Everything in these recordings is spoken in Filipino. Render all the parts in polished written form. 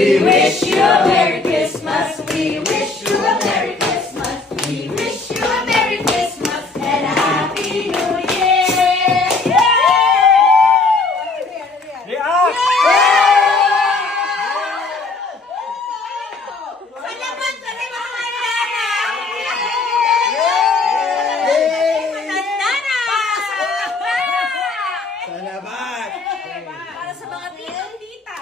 We wish you a Merry Christmas. We wish you a Merry Christmas. We wish you a Merry Christmas and a Happy New Year. Salamat sa mga handana. Handana. Salamat! Para sa mga tita.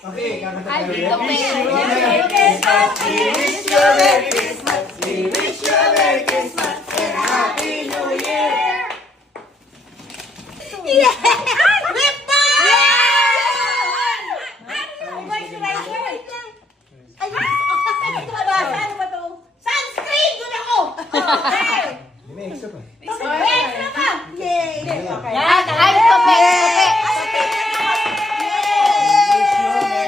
Okay, kakanta Ay, tayo. dito We wish you a Merry Christmas. We wish you a Merry Christmas. And a Happy New Year. Yeah! Lip balm! Ano ba to? Sunscreen! Doon ako! May extra pa. Extra pa! Yay! Yan, ay, tope, tope. We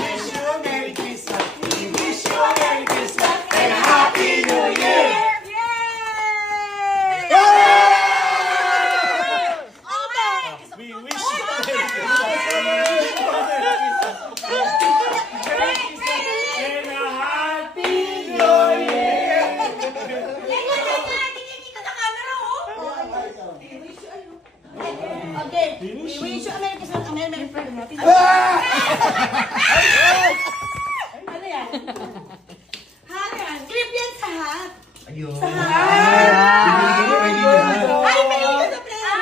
wish you a Merry Christmas. We wish you a Merry Christmas. And a Happy New Year. We wish you a Merry Christmas. And a Happy New Year. Okay, we wish you a Merry Christmas. Ang Merry Christmas natin. Ano yan? Hat yan. Clip yan sa hat. Ayun. Ay, may ito sa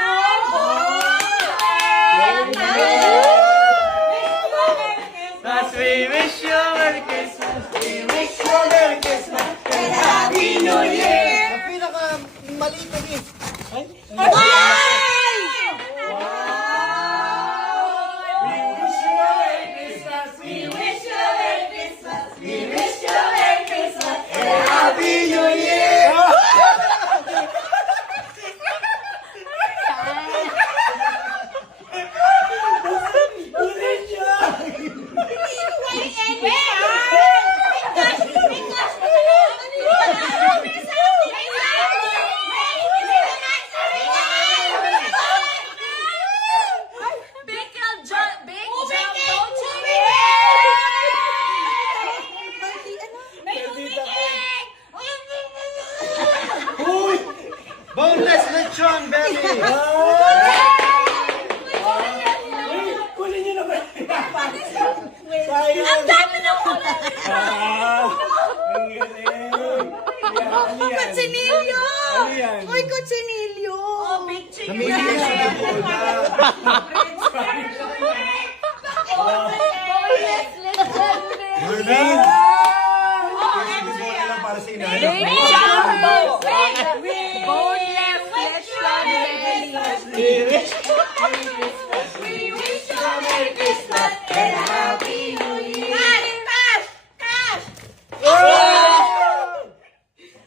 As we wish you a Merry Christmas, we wish you a Merry Christmas and a Happy New Year! Ang pinaka maliit na din. Ay! We wish you a Merry Christmas, we wish you a Merry Christmas, we wish you a Merry Christmas and a Happy New Year! Uy! Boneless lechon, baby! Kunin niyo naman! Sayang! Ang dami na kulay! Ang galing! Ano yan? Kutsinilyo! Ano yan? Uy, kutsinilyo! Oh, big chicken! Namili ka sa Bola. Mermaid! Kasi gusto ko lang para sa inay. Boneless lechon belly. We wish you a Merry Christmas and a Happy New Year! Cash! Cash!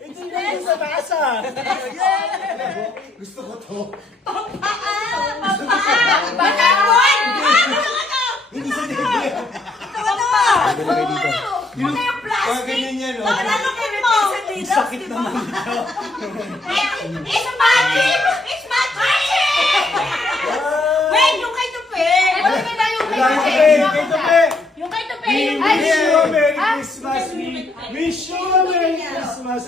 Hindi ko sa taas ah. Gusto ko to. Bakit? Hindi sa dede. Pag ganyan yan, no? Ang sakit naman ito. It's magic! It's magic! Wait, yung kay Tupe! Ano ba yung kay Tupe? Kay Tope! Yung kay Tupe! We wish you a Merry Christmas. We wish you a Merry Christmas.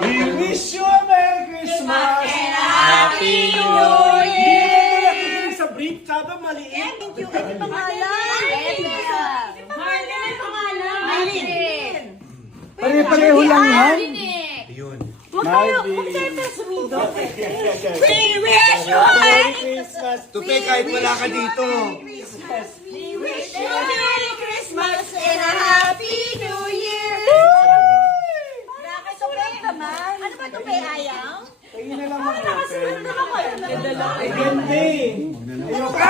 We wish you a Merry Christmas. And a Happy New Hindi Year! mo nakikinig sa brief. Sabi maliit. Thank you. Ano pangalan? Marlene ang pangalan. Marlene. Pare-pareho lang yan. Ayun. Huwag tayo sumindo. We wish you a Merry Christmas. Tupe, kahit wala ka dito. We wish you a Merry Christmas and a Happy New Year! Nakasulat naman. Ano ba ito, may ayaw? Tingin na lang mga Nakasulat naman ko. Ay, ganda eh. Ayoko.